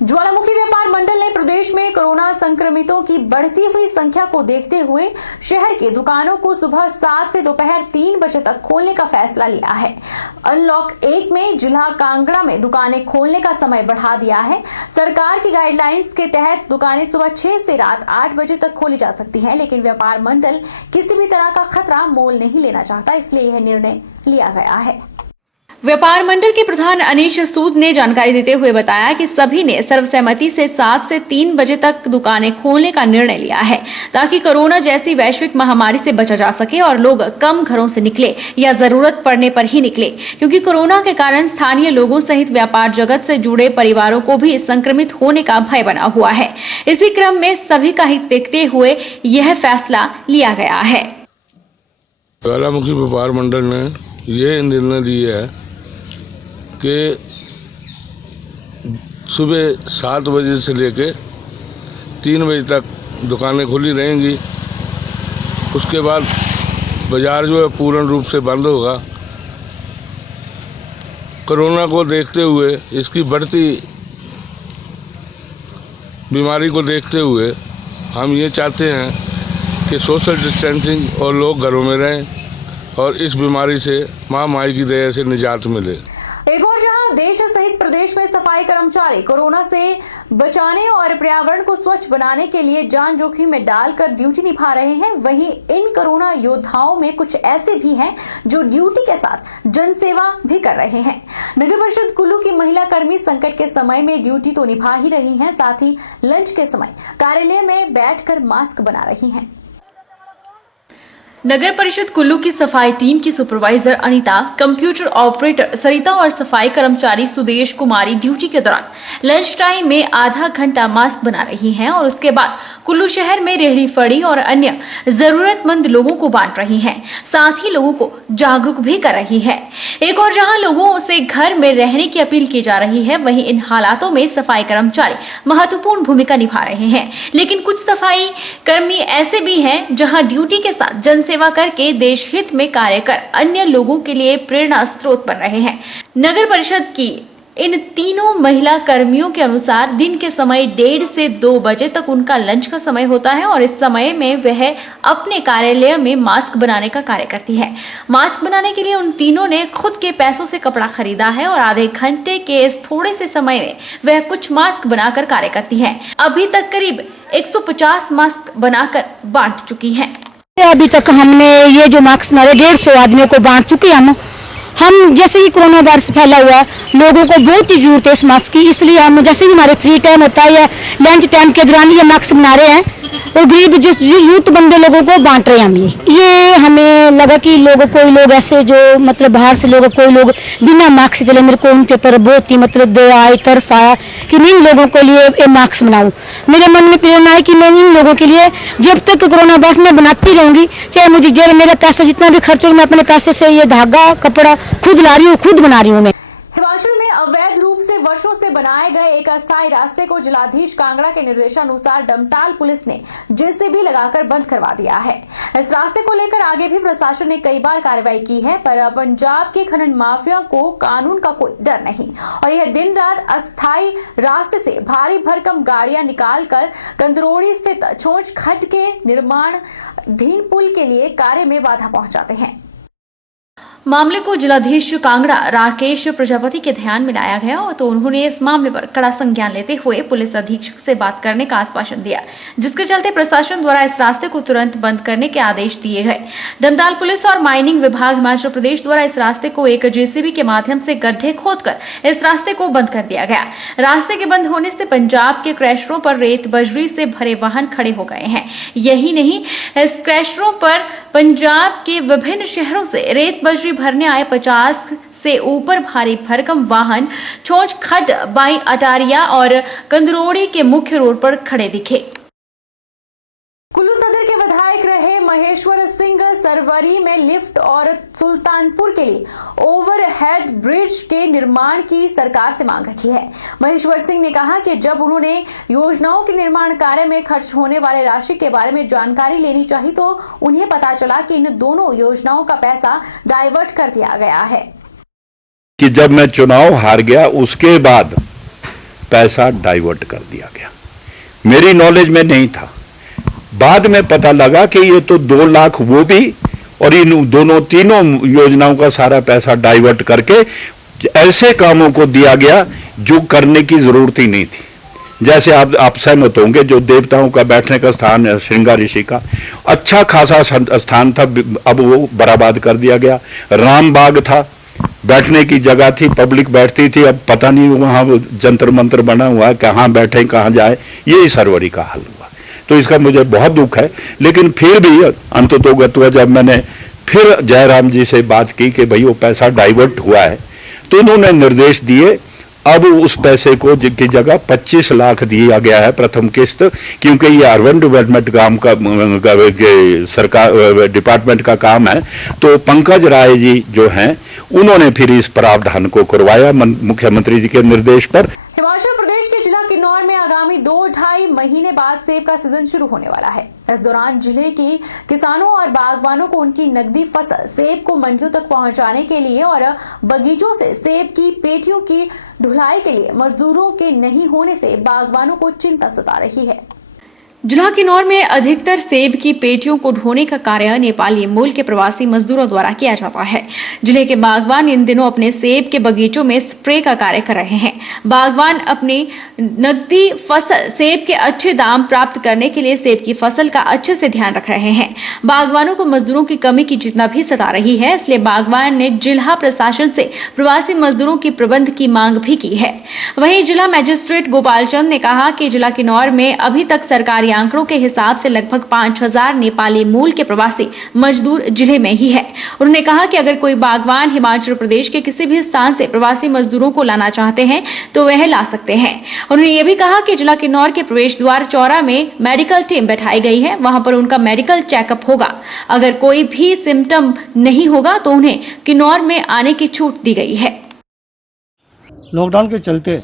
ज्वालामुखी व्यापार मंडल ने प्रदेश में कोरोना संक्रमितों की बढ़ती हुई संख्या को देखते हुए शहर की दुकानों को सुबह 7 से दोपहर 3 बजे तक खोलने का फैसला लिया है। अनलॉक 1 में जिला कांगड़ा में दुकानें खोलने का समय बढ़ा दिया है। सरकार की गाइडलाइंस के तहत दुकानें सुबह 6 से रात 8 बजे तक खोली जा सकती हैं, लेकिन व्यापार मंडल किसी भी तरह का खतरा मोल नहीं लेना चाहता, इसलिए यह निर्णय लिया गया है। व्यापार मंडल के प्रधान अनीश सूद ने जानकारी देते हुए बताया कि सभी ने सर्वसहमति से 7 से 3 बजे तक दुकानें खोलने का निर्णय लिया है, ताकि कोरोना जैसी वैश्विक महामारी से बचा जा सके और लोग कम घरों से निकले या जरूरत पड़ने पर ही निकले, क्योंकि कोरोना के कारण स्थानीय लोगों सहित व्यापार जगत से जुड़े परिवारों को भी संक्रमित होने का भय बना हुआ है। इसी क्रम में सभी का हित देखते हुए यह फैसला लिया गया है। ज्वालामुखी व्यापार मंडल ने यह निर्णय लिया है कि सुबह 7 बजे से लेके 3 बजे तक दुकानें खुली रहेंगी। उसके बाद बाज़ार जो है पूर्ण रूप से बंद होगा। कोरोना को देखते हुए, इसकी बढ़ती बीमारी को देखते हुए हम ये चाहते हैं कि सोशल डिस्टेंसिंग और लोग घरों में रहें और इस बीमारी से महामारी की दया से निजात मिले। एक और जहां देश सहित प्रदेश में सफाई कर्मचारी कोरोना से बचाने और पर्यावरण को स्वच्छ बनाने के लिए जान जोखिम में डालकर ड्यूटी निभा रहे हैं, वहीं इन कोरोना योद्धाओं में कुछ ऐसे भी हैं जो ड्यूटी के साथ जनसेवा भी कर रहे हैं। नगर परिषद कुल्लू की महिला कर्मी संकट के समय में ड्यूटी तो निभा ही रही हैं, साथ ही लंच के समय कार्यालय में बैठकर मास्क बना रही हैं। नगर परिषद कुल्लू की सफाई टीम की सुपरवाइजर अनीता, कंप्यूटर ऑपरेटर सरिता और सफाई कर्मचारी सुदेश कुमारी ड्यूटी के दौरान लंच टाइम में आधा घंटा मास्क बना रही हैं और उसके बाद कुल्लू शहर में रेहड़ी फड़ी और अन्य जरूरतमंद लोगों को बांट रही हैं, साथ ही लोगों को जागरूक भी कर रही है। एक और जहां लोगों से घर में रहने की अपील की जा रही है, वहीं इन हालातों में सफाई कर्मचारी महत्वपूर्ण भूमिका निभा रहे हैं, लेकिन कुछ सफाई कर्मी ऐसे भी हैं जहां ड्यूटी के साथ जनसेवा करके देश हित में कार्य कर अन्य लोगों के लिए प्रेरणा स्रोत बन रहे हैं। नगर परिषद की इन तीनों महिला कर्मियों के अनुसार दिन के समय 1:30 से 2 बजे तक उनका लंच का समय होता है और इस समय में वह अपने कार्यालय में मास्क बनाने का कार्य करती है। मास्क बनाने के लिए उन तीनों ने खुद के पैसों से कपड़ा खरीदा है और आधे घंटे के इस थोड़े से समय में वह कुछ मास्क बनाकर कार्य करती है। अभी तक करीब 150 मास्क बनाकर बांट चुकी है। अभी तक हमने ये जो मास्क हमारे 150 आदमियों को बांट चुके हैं। हम जैसे ही कोरोना वायरस फैला हुआ है, लोगों को बहुत ही जरूरत है इस मास्क की, इसलिए हम जैसे भी हमारे फ्री टाइम होता है या लंच टाइम के दौरान ये मास्क बना रहे हैं और गरीब जिस यूथ बंदे लोगों को बांट रहे हैं। हम ये हमें लगा कि कोई लोग ऐसे जो मतलब बाहर से लोग, कोई लोग बिना मास्क से चले, मेरे को उनके ऊपर बहुत ही मतलब दया आई, तरस आया कि मैं इन लोगों के लिए मास्क बनाऊं। मेरे मन में प्रेरणा है कि मैं इन लोगों के लिए जब तक कोरोना वायरस में बनाती रहूंगी, चाहे मुझे जेल मेरा पैसा जितना भी खर्च हो, मैं अपने पैसे से ये धागा कपड़ा खुद ला रही हूँ, खुद बना रही हूँ। मैं हिमाचल में अवैध रूप से वर्षों से बनाए गए एक अस्थायी रास्ते को जिलाधीश कांगड़ा के निर्देशानुसार डमटाल पुलिस ने जेसीबी लगाकर बंद करवा दिया है। इस रास्ते को लेकर आगे भी प्रशासन ने कई बार कार्रवाई की है, पर पंजाब के खनन माफिया को कानून का कोई डर नहीं और यह दिन रात अस्थायी रास्ते से भारी भरकम गाड़ियां निकालकर कंदरोड़ी स्थित छोंच खड्ड के निर्माणाधीन पुल के लिए कार्य में बाधा पहुंचाते हैं। मामले को जिलाधीश कांगड़ा राकेश प्रजापति के ध्यान में लाया गया तो उन्होंने इस मामले पर कड़ा संज्ञान लेते हुए पुलिस अधीक्षक से बात करने का आश्वासन दिया, जिसके चलते प्रशासन द्वारा इस रास्ते को तुरंत बंद करने के आदेश दिए गए। डमटाल पुलिस और माइनिंग विभाग हिमाचल प्रदेश द्वारा इस रास्ते को एक जेसीबी के माध्यम से गड्ढे खोदकर इस रास्ते को बंद कर दिया गया। रास्ते के बंद होने से पंजाब के क्रैशरों पर रेत बजरी से भरे वाहन खड़े हो गए हैं। यही नहीं, इस क्रैशरों पर पंजाब के विभिन्न शहरों से रेत बजरी भरने आए 50 से ऊपर भारी भरकम वाहन छोंच खड्ड, बाई अटारिया और कंदरोड़ी के मुख्य रोड पर खड़े दिखे। कुल्लू सदर के विधायक रहे महेश्वर सिंह सरवरी में लिफ्ट और सुल्तानपुर के लिए ओवरहेड ब्रिज के निर्माण की सरकार से मांग रखी है। महेश्वर सिंह ने कहा कि जब उन्होंने योजनाओं के निर्माण कार्य में खर्च होने वाले राशि के बारे में जानकारी लेनी चाहिए तो उन्हें पता चला कि इन दोनों योजनाओं का पैसा डाइवर्ट कर दिया गया है। कि जब मैं चुनाव हार गया उसके बाद पैसा डाइवर्ट कर दिया गया। मेरी नॉलेज में नहीं था, बाद में पता लगा कि ये तो 2 लाख वो भी और इन तीनों योजनाओं का सारा पैसा डाइवर्ट करके ऐसे कामों को दिया गया जो करने की जरूरत ही नहीं थी। जैसे आप सहमत होंगे, जो देवताओं का बैठने का स्थान है श्रृंगार ऋषि का, अच्छा खासा स्थान था, अब वो बर्बाद कर दिया गया। राम बाग था, बैठने की जगह थी, पब्लिक बैठती थी, अब पता नहीं वहां जंतर मंतर बना हुआ है, कहाँ बैठे कहाँ जाए, यही सरवरी का हाल हुआ। तो इसका मुझे बहुत दुख है, लेकिन फिर भी अंततोगत्वा जब मैंने फिर जयराम जी से बात की कि भाई वो पैसा डाइवर्ट हुआ है, तो उन्होंने निर्देश दिए अब उस पैसे को की जगह 25 लाख दिया गया है प्रथम किस्त, क्योंकि ये अर्बन डेवलपमेंट काम का सरकार डिपार्टमेंट का काम है। तो पंकज राय जी जो हैं उन्होंने फिर इस प्रावधान को करवाया मुख्यमंत्री जी के निर्देश पर। हिमाचल प्रदेश के जिला किन्नौर में आगामी 2-2.5 महीने बाद सेब का सीजन शुरू होने वाला है। इस दौरान जिले के किसानों और बागवानों को उनकी नकदी फसल सेब को मंडियों तक पहुंचाने के लिए और बगीचों से सेब की पेटियों की ढुलाई के लिए मजदूरों के नहीं होने से बागवानों को चिंता सता रही है। जिला किन्नौर में अधिकतर सेब की पेटियों को ढोने का कार्य नेपाली मूल के प्रवासी मजदूरों द्वारा किया जाता है। जिले के बागवान इन दिनों अपने सेब के बगीचों में स्प्रे का कार्य कर रहे हैं। बागवान अपनी नकदी फसल सेब के अच्छे दाम प्राप्त करने के लिए सेब की फसल का अच्छे से ध्यान रख रहे हैं। बागवानों को मजदूरों की कमी की चिंता भी सता रही है, इसलिए बागवान ने जिला प्रशासन से प्रवासी मजदूरों की प्रबंध की मांग भी की है। वहीं जिला मजिस्ट्रेट गोपाल चंद ने कहा कि जिला किन्नौर में अभी तक सरकारी आंकड़ों के हिसाब से लगभग 5000 नेपाली मूल के प्रवासी मजदूर जिले में ही है। उन्होंने कहा कि अगर कोई बागवान हिमाचल प्रदेश के किसी भी स्थान से प्रवासी मजदूरों को लाना चाहते हैं तो वह ला सकते हैं। उन्होंने ये भी कहा कि जिला किन्नौर के प्रवेश द्वार चौरा में मेडिकल टीम बैठाई गई है, वहां पर उनका मेडिकल चेकअप होगा। अगर कोई भी सिम्टम नहीं होगा तो उन्हें किन्नौर में आने की छूट दी गई है। लॉकडाउन के चलते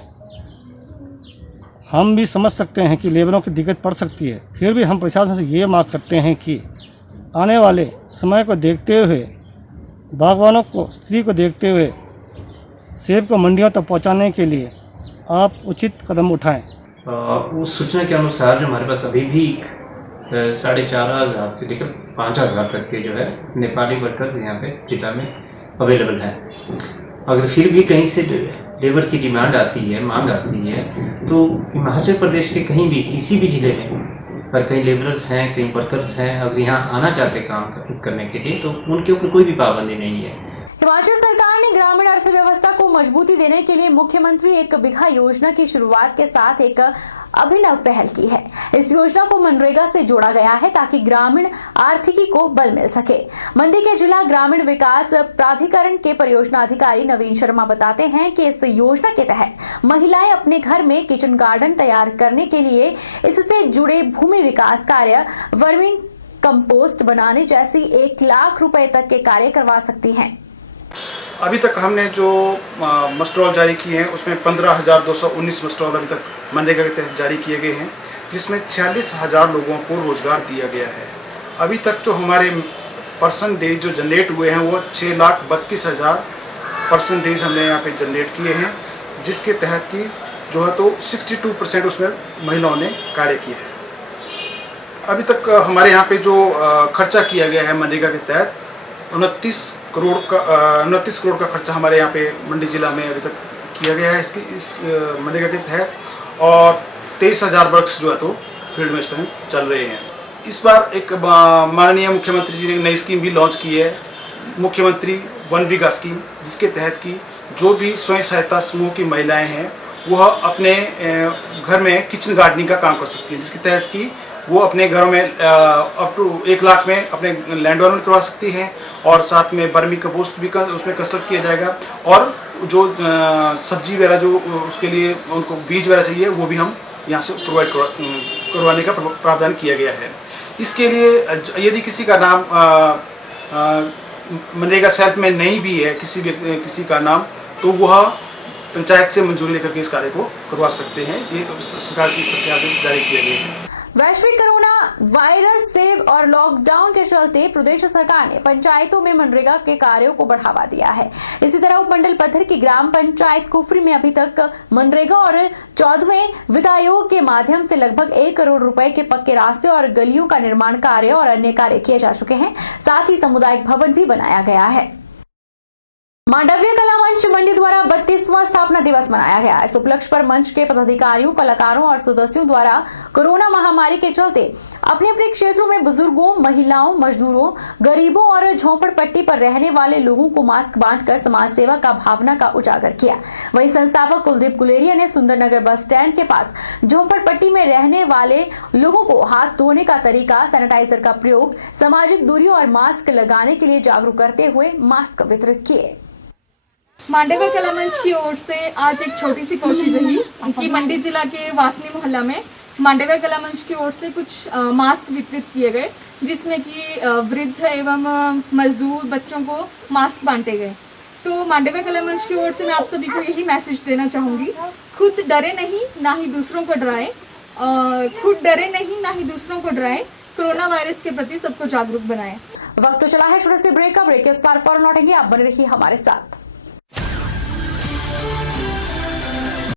हम भी समझ सकते हैं कि लेबरों की दिक्कत पड़ सकती है, फिर भी हम प्रशासन से ये मांग करते हैं कि आने वाले समय को देखते हुए, बागवानों को स्थिति को देखते हुए सेब को मंडियों तक पहुंचाने के लिए आप उचित कदम उठाएं। उस सूचना के अनुसार हमारे पास अभी भी 4500 से लेकर 5000 तक के जो है नेपाली वर्कर्स यहाँ पे जिला में अवेलेबल हैं। अगर फिर भी कहीं से लेबर की डिमांड आती है, मांग आती है, तो हिमाचल प्रदेश के कहीं भी किसी भी जिले में पर कहीं लेबरर्स हैं, कहीं वर्कर्स हैं, अगर यहाँ आना चाहते काम करने के लिए तो उनके ऊपर कोई भी पाबंदी नहीं है। हिमाचल सरकार ने ग्रामीण अर्थव्यवस्था को मजबूती देने के लिए मुख्यमंत्री 1 बीघा योजना की शुरुआत के साथ एक अभिनव पहल की है। इस योजना को मनरेगा से जोड़ा गया है ताकि ग्रामीण आर्थिकी को बल मिल सके। मंडी के जिला ग्रामीण विकास प्राधिकरण के परियोजना अधिकारी नवीन शर्मा बताते हैं कि इस योजना के तहत महिलाएं अपने घर में किचन गार्डन तैयार करने के लिए इससे जुड़े भूमि विकास कार्य, वर्मिंग कंपोस्ट बनाने जैसी 1 लाख रुपए तक के कार्य करवा सकती हैं। अभी तक हमने जो मस्टरॉल जारी किए हैं उसमें 15,219 मस्टरॉल अभी तक मनरेगा के तहत जारी किए गए हैं, जिसमें 46,000 लोगों को रोजगार दिया गया है। अभी तक जो हमारे परसेंटेज जो जनरेट हुए हैं वो 6,32,000 परसेंटेज हमने यहाँ पे जनरेट किए हैं, जिसके तहत की जो है तो 62% उसमें महिलाओं ने कार्य किया है। अभी तक हमारे यहाँ पे जो खर्चा किया गया है मनरेगा के तहत 29 करोड़ का खर्चा हमारे यहाँ पे मंडी जिला में अभी तक किया गया है इस मनरेगा के तहत, और 23,000 वर्क्स जो है तो फील्ड में इस टाइम चल रहे हैं। इस बार एक माननीय मुख्यमंत्री जी ने नई स्कीम भी लॉन्च की है, मुख्यमंत्री 1 बीघा स्कीम, जिसके तहत की जो भी स्वयं सहायता समूह की महिलाएं हैं वह अपने घर में किचन गार्डनिंग का काम कर सकती हैं, जिसके तहत की वो अपने घरों में अप टू 1 लाख में अपने लैंड डेवलपमेंट करवा सकती हैं, और साथ में बर्मी कंपोस्ट भी उसमें कंस्ट्रक्ट किया जाएगा, और जो सब्जी वगैरह जो उसके लिए उनको बीज वगैरह चाहिए वो भी हम यहाँ से प्रोवाइड करवाने का प्रावधान किया गया है। इसके लिए यदि किसी का नाम मनरेगा सेल्फ में नहीं भी है किसी का नाम, तो वह पंचायत से मंजूरी लेकर के इस कार्य को करवा सकते हैं। ये सरकार की तरफ से आदेश जारी किए गए हैं। वैश्विक कोरोना वायरस से और लॉकडाउन के चलते प्रदेश सरकार ने पंचायतों में मनरेगा के कार्यों को बढ़ावा दिया है। इसी तरह उपमंडल पत्थर की ग्राम पंचायत कुफरी में अभी तक मनरेगा और 14वें वित्त आयोग के माध्यम से लगभग 1 करोड़ रुपए के पक्के रास्ते और गलियों का निर्माण कार्य और अन्य कार्य किए जा चुके हैं। साथ ही सामुदायिक भवन भी बनाया गया है। मांडव्य कला मंच मंडी द्वारा 32वां स्थापना दिवस मनाया गया। इस उपलक्ष्य पर मंच के पदाधिकारियों, कलाकारों और सदस्यों द्वारा कोरोना महामारी के चलते अपने अपने क्षेत्रों में बुजुर्गों, महिलाओं, मजदूरों, गरीबों और झोंपड़पट्टी पर रहने वाले लोगों को मास्क बांटकर समाज सेवा का भावना का उजागर किया। वहीं संस्थापक कुलदीप गुलेरिया ने सुंदरनगर बस स्टैंड के पास झोंपड़पट्टी में रहने वाले लोगों को हाथ धोने का तरीका, सैनिटाइजर का प्रयोग, सामाजिक दूरी और मास्क लगाने के लिए जागरूक करते हुए मास्क वितरित किए। मांडव्य कला मंच की ओर से आज एक छोटी सी कोशिश रही कि मंडी जिला के वासनी मोहल्ला में मांडव्य कला मंच की ओर से कुछ मास्क वितरित किए गए, जिसमें कि वृद्ध एवं मजदूर बच्चों को मास्क बांटे गए। तो मांडव्य कला मंच की ओर से मैं आप सभी को यही मैसेज देना चाहूँगी, खुद डरे नहीं, ना ही दूसरों को डराएं। खुद डरे नहीं, ना ही दूसरों को डराएं। कोरोना वायरस के प्रति सबको जागरूक बनाएं। वक्त तो चला है छोटे से ब्रेक का। ब्रेक के उस पार फौरन लौटेंगे, आप बने रहिए हमारे साथ।